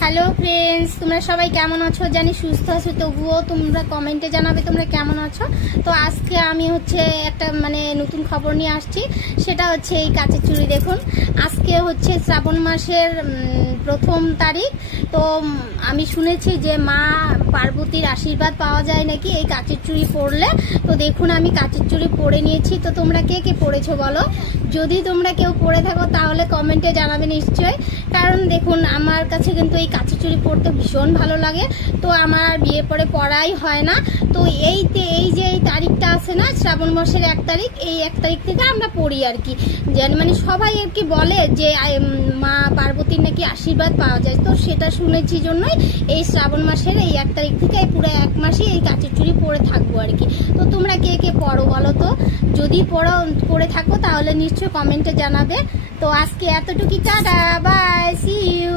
Hello friends, তোমরা সবাই কেমন আছো? জানি সুস্থ আছো, তবুও তোমরা কমেন্টে জানাবে তোমরা কেমন আছো। তো আজকে আমি একটা নতুন খবর নিয়ে আসছি। সেটা হচ্ছে এই কাচের চুড়ি। দেখুন, আজকে হচ্ছে শ্রাবণ মাসের প্রথম তারিখ। তো আমি শুনেছি যে মা পার্বতীর আশীর্বাদ পাওয়া যায় নাকি এই কাচের চুড়ি পরলে। তো দেখুন, আমি কাচের চুড়ি পরে নিয়েছি। তো তোমরা কে কে পরেছো বলো? যদি তোমরা কেউ পরে থাকো তাহলে কমেন্টে জানাবে নিশ্চয়ই। কারণ দেখুন, আমার কাছে কিন্তু এই কাচের চুড়ি পরতে ভীষণ ভালো লাগে। তো আমার বিয়ে পরে পরাই হয় না। তো এই যে এই তারিখটা আছে না, শ্রাবণ মাসের 1 তারিখ, এই 1 তারিখ থেকে আমরা পড়ি আর কি। সবাই আর কি বলে যে মা পার্বতীর নাকি আশীর্বাদ পাওয়া যায়। তো সেটা শুনেছি জন্যই এই শ্রাবণ মাসের এই 1 তারিখ থেকে এই পুরো 1 মাসই এই কাচের চুড়ি পরে থাকবো আর কি। তো তোমরা কে কে পরো বলো তো? যদি পরে থাকো তাহলে নিশ্চয়ই কমেন্টে জানাবে। তো আজকে এতটুকুই, টাটা, বাই, সি ইউ।